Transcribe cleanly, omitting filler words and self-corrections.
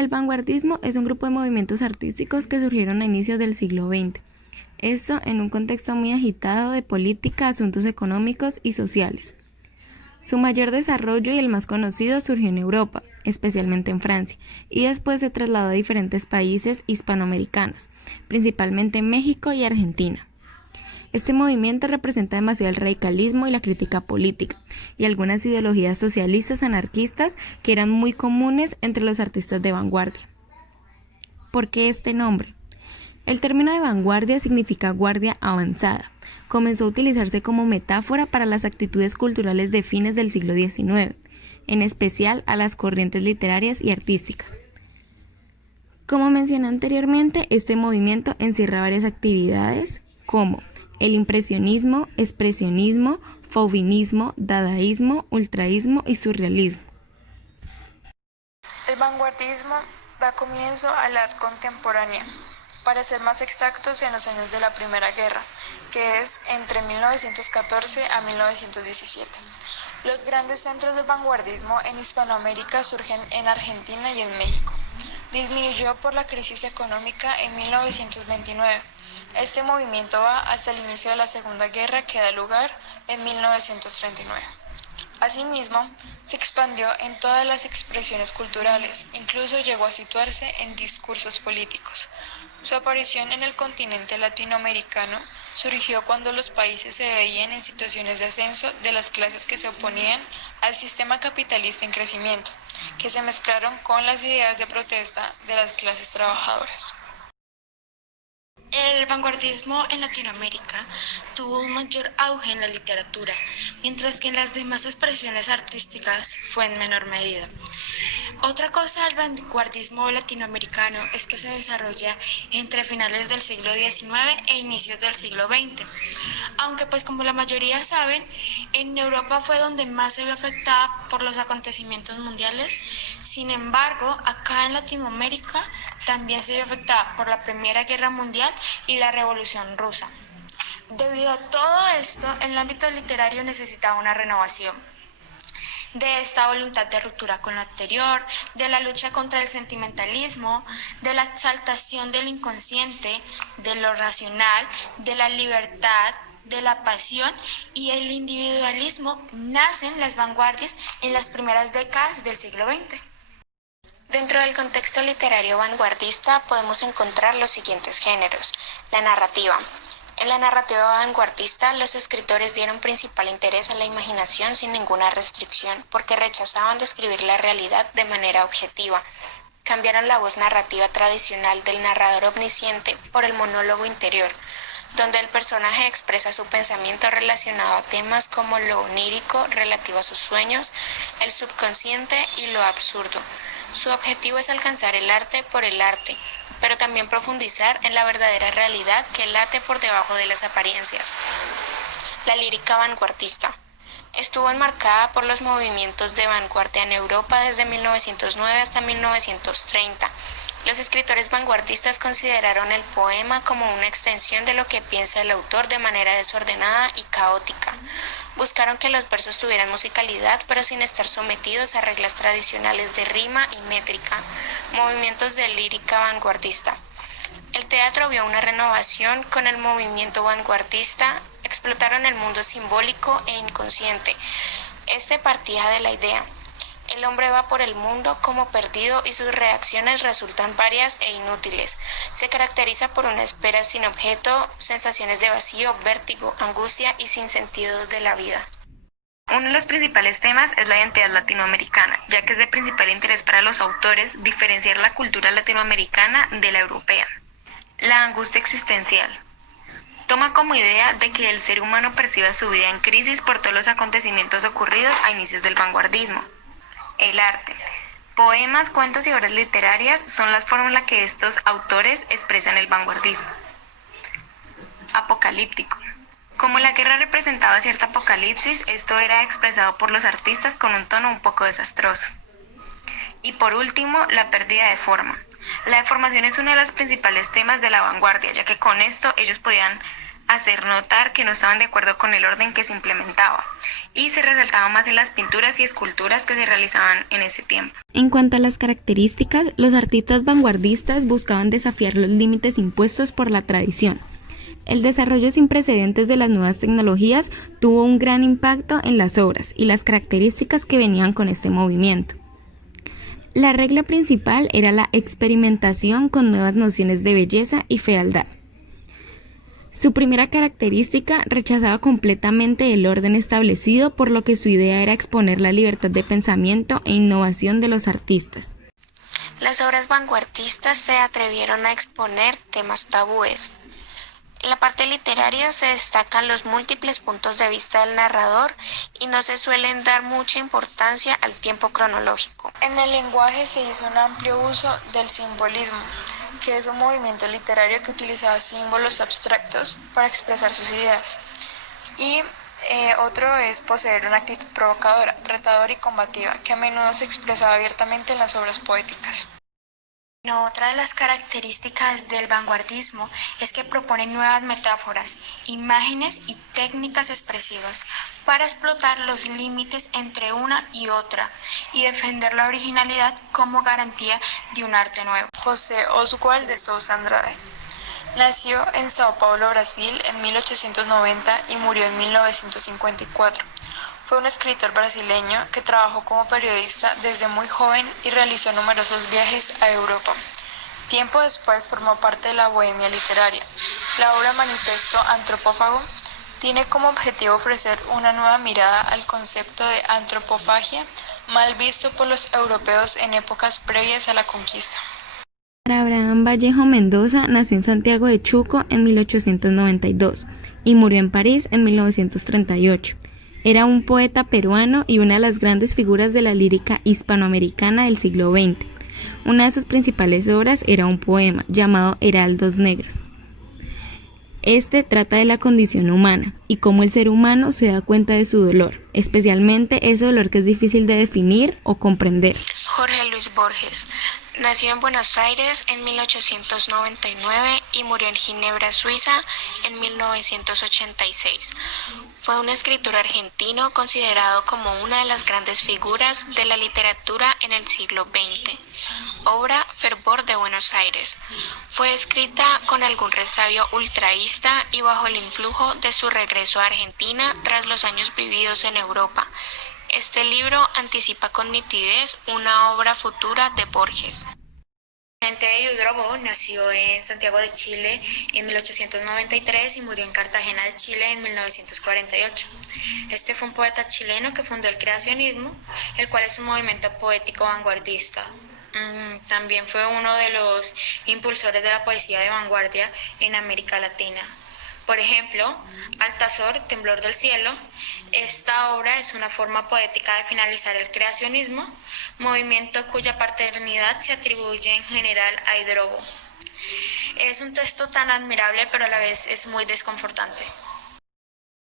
El vanguardismo es un grupo de movimientos artísticos que surgieron a inicios del siglo XX. Esto en un contexto muy agitado de política, asuntos económicos y sociales. Su mayor desarrollo y el más conocido surgió en Europa, especialmente en Francia, y después se trasladó a diferentes países hispanoamericanos, principalmente México y Argentina. Este movimiento representa demasiado el radicalismo y la crítica política, y algunas ideologías socialistas anarquistas que eran muy comunes entre los artistas de vanguardia. ¿Por qué este nombre? El término de vanguardia significa guardia avanzada. Comenzó a utilizarse como metáfora para las actitudes culturales de fines del siglo XIX, en especial a las corrientes literarias y artísticas. Como mencioné anteriormente, este movimiento encierra varias actividades como el impresionismo, expresionismo, fauvinismo, dadaísmo, ultraísmo y surrealismo. El vanguardismo da comienzo a la edad contemporánea, para ser más exactos en los años de la Primera Guerra, que es entre 1914 a 1917. Los grandes centros del vanguardismo en Hispanoamérica surgen en Argentina y en México. Disminuyó por la crisis económica en 1929. Este movimiento va hasta el inicio de la Segunda Guerra que da lugar en 1939. Asimismo, se expandió en todas las expresiones culturales, incluso llegó a situarse en discursos políticos. Su aparición en el continente latinoamericano surgió cuando los países se veían en situaciones de ascenso de las clases que se oponían al sistema capitalista en crecimiento, que se mezclaron con las ideas de protesta de las clases trabajadoras. El vanguardismo en Latinoamérica tuvo un mayor auge en la literatura, mientras que en las demás expresiones artísticas fue en menor medida. Otra cosa del vanguardismo latinoamericano es que se desarrolla entre finales del siglo XIX e inicios del siglo XX. Aunque pues como la mayoría saben, en Europa fue donde más se vio afectada por los acontecimientos mundiales. Sin embargo, acá en Latinoamérica también se vio afectada por la Primera Guerra Mundial y la Revolución Rusa. Debido a todo esto, el ámbito literario necesitaba una renovación de esta voluntad de ruptura con lo anterior, de la lucha contra el sentimentalismo, de la exaltación del inconsciente, de lo racional, de la libertad, de la pasión y el individualismo. Nacen las vanguardias en las primeras décadas del siglo XX. Dentro del contexto literario vanguardista podemos encontrar los siguientes géneros. La narrativa. En la narrativa vanguardista, los escritores dieron principal interés a la imaginación sin ninguna restricción, porque rechazaban describir la realidad de manera objetiva. Cambiaron la voz narrativa tradicional del narrador omnisciente por el monólogo interior, donde el personaje expresa su pensamiento relacionado a temas como lo onírico relativo a sus sueños, el subconsciente y lo absurdo. Su objetivo es alcanzar el arte por el arte, pero también profundizar en la verdadera realidad que late por debajo de las apariencias. La lírica vanguardista estuvo enmarcada por los movimientos de vanguardia en Europa desde 1909 hasta 1930. Los escritores vanguardistas consideraron el poema como una extensión de lo que piensa el autor de manera desordenada y caótica. Buscaron que los versos tuvieran musicalidad, pero sin estar sometidos a reglas tradicionales de rima y métrica. Movimientos de lírica vanguardista. El teatro vio una renovación con el movimiento vanguardista. Explotaron el mundo simbólico e inconsciente. Este partía de la idea: el hombre va por el mundo como perdido y sus reacciones resultan varias e inútiles. Se caracteriza por una espera sin objeto, sensaciones de vacío, vértigo, angustia y sinsentido de la vida. Uno de los principales temas es la identidad latinoamericana, ya que es de principal interés para los autores diferenciar la cultura latinoamericana de la europea. La angustia existencial. Toma como idea de que el ser humano perciba su vida en crisis por todos los acontecimientos ocurridos a inicios del vanguardismo. El arte. Poemas, cuentos y obras literarias son las formas en las que estos autores expresan el vanguardismo. Apocalíptico. Como la guerra representaba cierta apocalipsis, esto era expresado por los artistas con un tono un poco desastroso. Y por último, la pérdida de forma. La deformación es uno de los principales temas de la vanguardia, ya que con esto ellos podían hacer notar que no estaban de acuerdo con el orden que se implementaba y se resaltaba más en las pinturas y esculturas que se realizaban en ese tiempo. En cuanto a las características, los artistas vanguardistas buscaban desafiar los límites impuestos por la tradición. El desarrollo sin precedentes de las nuevas tecnologías tuvo un gran impacto en las obras y las características que venían con este movimiento. La regla principal era la experimentación con nuevas nociones de belleza y fealdad. Su primera característica rechazaba completamente el orden establecido, por lo que su idea era exponer la libertad de pensamiento e innovación de los artistas. Las obras vanguardistas se atrevieron a exponer temas tabúes. En la parte literaria se destacan los múltiples puntos de vista del narrador y no se suelen dar mucha importancia al tiempo cronológico. En el lenguaje se hizo un amplio uso del simbolismo, que es un movimiento literario que utilizaba símbolos abstractos para expresar sus ideas. Y otro es poseer una actitud provocadora, retadora y combativa, que a menudo se expresaba abiertamente en las obras poéticas. Otra de las características del vanguardismo es que propone nuevas metáforas, imágenes y técnicas expresivas para explotar los límites entre una y otra y defender la originalidad como garantía de un arte nuevo. José Oswald de Souza Andrade nació en Sao Paulo, Brasil, en 1890 y murió en 1954. Fue un escritor brasileño que trabajó como periodista desde muy joven y realizó numerosos viajes a Europa. Tiempo después formó parte de la bohemia literaria. La obra Manifesto Antropófago tiene como objetivo ofrecer una nueva mirada al concepto de antropofagia, mal visto por los europeos en épocas previas a la conquista. Abraham Vallejo Mendoza nació en Santiago de Chuco en 1892 y murió en París en 1938. Era un poeta peruano y una de las grandes figuras de la lírica hispanoamericana del siglo XX. Una de sus principales obras era un poema llamado Heraldos Negros. Este trata de la condición humana y cómo el ser humano se da cuenta de su dolor, especialmente ese dolor que es difícil de definir o comprender. Jorge Luis Borges nació en Buenos Aires en 1899 y murió en Ginebra, Suiza, en 1986. Fue un escritor argentino considerado como una de las grandes figuras de la literatura en el siglo XX. Obra Fervor de Buenos Aires. Fue escrita con algún resabio ultraísta y bajo el influjo de su regreso a Argentina tras los años vividos en Europa. Este libro anticipa con nitidez una obra futura de Borges. Eudrobo nació en Santiago de Chile en 1893 y murió en Cartagena de Chile en 1948. Este fue un poeta chileno que fundó el creacionismo, el cual es un movimiento poético vanguardista. También fue uno de los impulsores de la poesía de vanguardia en América Latina. Por ejemplo, Altazor, Temblor del Cielo. Esta obra es una forma poética de finalizar el creacionismo, movimiento cuya paternidad se atribuye en general a Eudrobo. Es un texto tan admirable, pero a la vez es muy desconfortante.